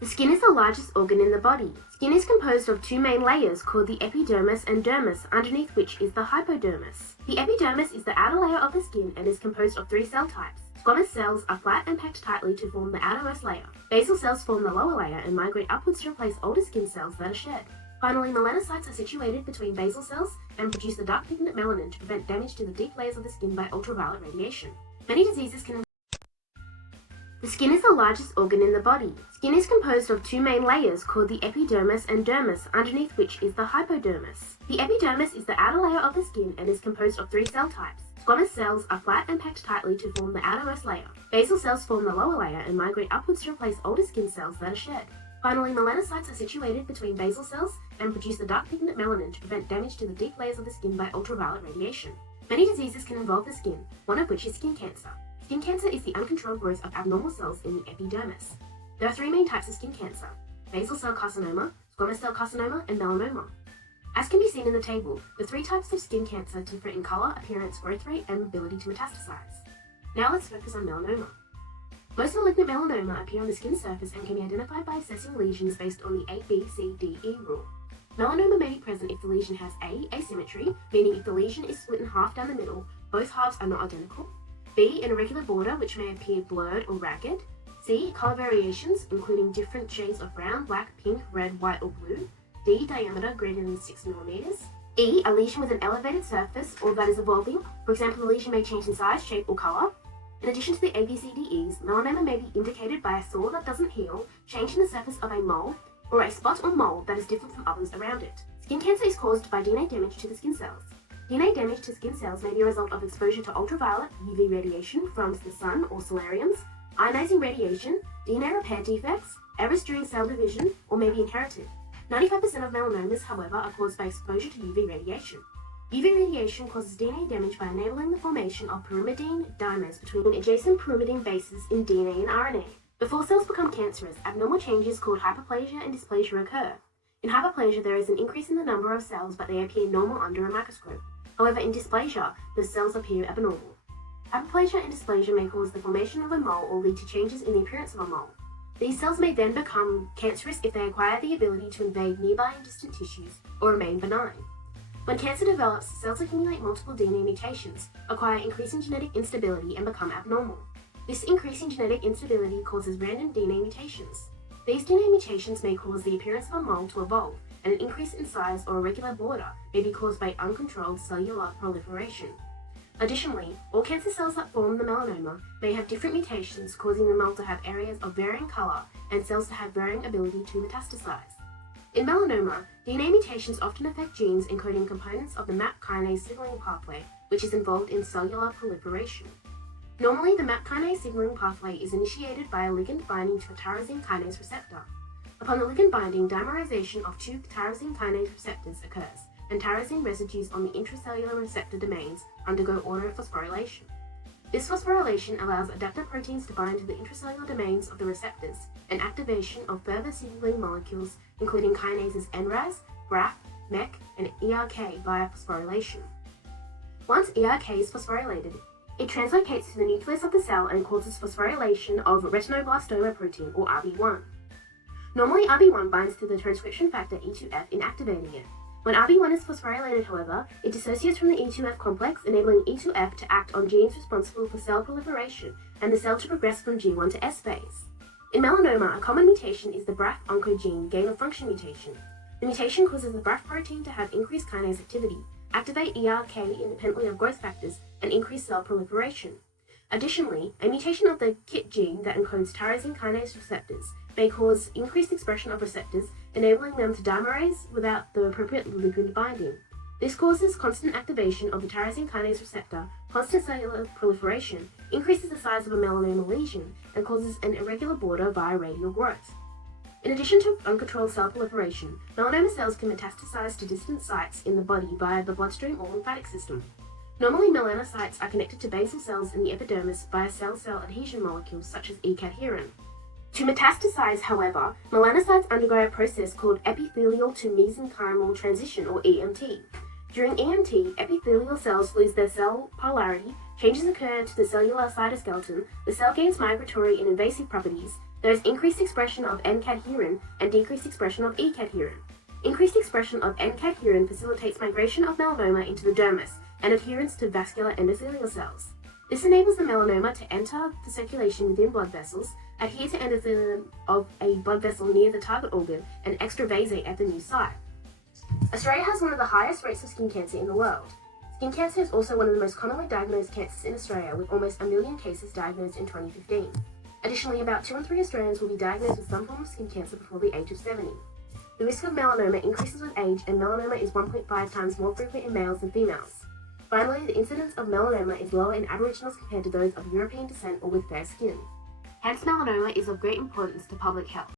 The skin is the largest organ in the body. Skin is composed of two main layers called the epidermis and dermis, underneath which is the hypodermis. The epidermis is the outer layer of the skin and is composed of three cell types. Squamous cells are flat and packed tightly to form the outermost layer. Basal cells form the lower layer and migrate upwards to replace older skin cells that are shed. Finally, melanocytes are situated between basal cells and produce the dark pigment melanin to prevent damage to the deep layers of the skin by ultraviolet radiation. Many diseases can The skin is the largest organ in the body. Skin is composed of two main layers called the epidermis and dermis, underneath which is the hypodermis. The epidermis is the outer layer of the skin and is composed of three cell types. Squamous cells are flat and packed tightly to form the outermost layer. Basal cells form the lower layer and migrate upwards to replace older skin cells that are shed. Finally, melanocytes are situated between basal cells and produce the dark pigment melanin to prevent damage to the deep layers of the skin by ultraviolet radiation. Many diseases can involve the skin, one of which is skin cancer. Skin cancer is the uncontrolled growth of abnormal cells in the epidermis. There are three main types of skin cancer: basal cell carcinoma, squamous cell carcinoma, and melanoma. As can be seen in the table, the three types of skin cancer differ in color, appearance, growth rate, and ability to metastasize. Now let's focus on melanoma. Most malignant melanoma appear on the skin surface and can be identified by assessing lesions based on the ABCDE rule. Melanoma may be present if the lesion has A. Asymmetry, meaning if the lesion is split in half down the middle, both halves are not identical. B. An irregular border which may appear blurred or ragged. C. Color variations, including different shades of brown, black, pink, red, white, or blue. D. Diameter greater than 6 mm. E. A lesion with an elevated surface or that is evolving. For example, the lesion may change in size, shape, or color. In addition to the ABCDEs, melanoma may be indicated by a sore that doesn't heal, change in the surface of a mole, or a spot or mole that is different from others around it. Skin cancer is caused by DNA damage to the skin cells. DNA damage to skin cells may be a result of exposure to ultraviolet UV radiation from the sun or solariums, ionizing radiation, DNA repair defects, errors during cell division, or may be inherited. 95% of melanomas, however, are caused by exposure to UV radiation. UV radiation causes DNA damage by enabling the formation of pyrimidine dimers between adjacent pyrimidine bases in DNA and RNA. Before cells become cancerous, abnormal changes called hyperplasia and dysplasia occur. In hyperplasia, there is an increase in the number of cells, but they appear normal under a microscope. However, in dysplasia, the cells appear abnormal. Hyperplasia and dysplasia may cause the formation of a mole or lead to changes in the appearance of a mole. These cells may then become cancerous if they acquire the ability to invade nearby and distant tissues or remain benign. When cancer develops, cells accumulate multiple DNA mutations, acquire increasing genetic instability, and become abnormal. This increasing genetic instability causes random DNA mutations. These DNA mutations may cause the appearance of a mole to evolve, and an increase in size or irregular border may be caused by uncontrolled cellular proliferation. Additionally, all cancer cells that form the melanoma may have different mutations, causing the mole to have areas of varying color and cells to have varying ability to metastasize. In melanoma, DNA mutations often affect genes encoding components of the MAP kinase signaling pathway, which is involved in cellular proliferation. Normally, the MAP kinase signaling pathway is initiated by a ligand binding to a tyrosine kinase receptor. Upon the ligand binding, dimerization of two tyrosine kinase receptors occurs, and tyrosine residues on the intracellular receptor domains undergo autophosphorylation. This phosphorylation allows adaptor proteins to bind to the intracellular domains of the receptors, and activation of further signaling molecules, including kinases NRAS, BRAF, MEK, and ERK via phosphorylation. Once ERK is phosphorylated, it translocates to the nucleus of the cell and causes phosphorylation of retinoblastoma protein, or RB1. Normally, RB1 binds to the transcription factor E2F, inactivating it. When RB1 is phosphorylated, however, it dissociates from the E2F complex, enabling E2F to act on genes responsible for cell proliferation and the cell to progress from G1 to S phase. In melanoma, a common mutation is the BRAF oncogene gain-of-function mutation. The mutation causes the BRAF protein to have increased kinase activity, activate ERK independently of growth factors, and increase cell proliferation. Additionally, a mutation of the KIT gene that encodes tyrosine kinase receptors may cause increased expression of receptors, enabling them to dimerize without the appropriate ligand binding. This causes constant activation of the tyrosine kinase receptor, constant cellular proliferation, increases the size of a melanoma lesion, and causes an irregular border via radial growth. In addition to uncontrolled cell proliferation, melanoma cells can metastasize to distant sites in the body via the bloodstream or lymphatic system. Normally, melanocytes are connected to basal cells in the epidermis via cell-cell adhesion molecules such as E-cadherin. To metastasize, however, melanocytes undergo a process called epithelial to mesenchymal transition, or EMT. During EMT, epithelial cells lose their cell polarity, changes occur to the cellular cytoskeleton, the cell gains migratory and invasive properties, There is increased expression of N-cadherin and decreased expression of E-cadherin. Increased expression of N-cadherin facilitates migration of melanoma into the dermis and adherence to vascular endothelial cells. This enables the melanoma to enter the circulation within blood vessels, adhere to endothelium of a blood vessel near the target organ, and extravasate at the new site. Australia has one of the highest rates of skin cancer in the world. Skin cancer is also one of the most commonly diagnosed cancers in Australia, with almost 1 million cases diagnosed in 2015. Additionally, about 2 in 3 Australians will be diagnosed with some form of skin cancer before the age of 70. The risk of melanoma increases with age, and melanoma is 1.5 times more frequent in males than females. Finally, the incidence of melanoma is lower in Aboriginals compared to those of European descent or with fair skin. Hence, melanoma is of great importance to public health.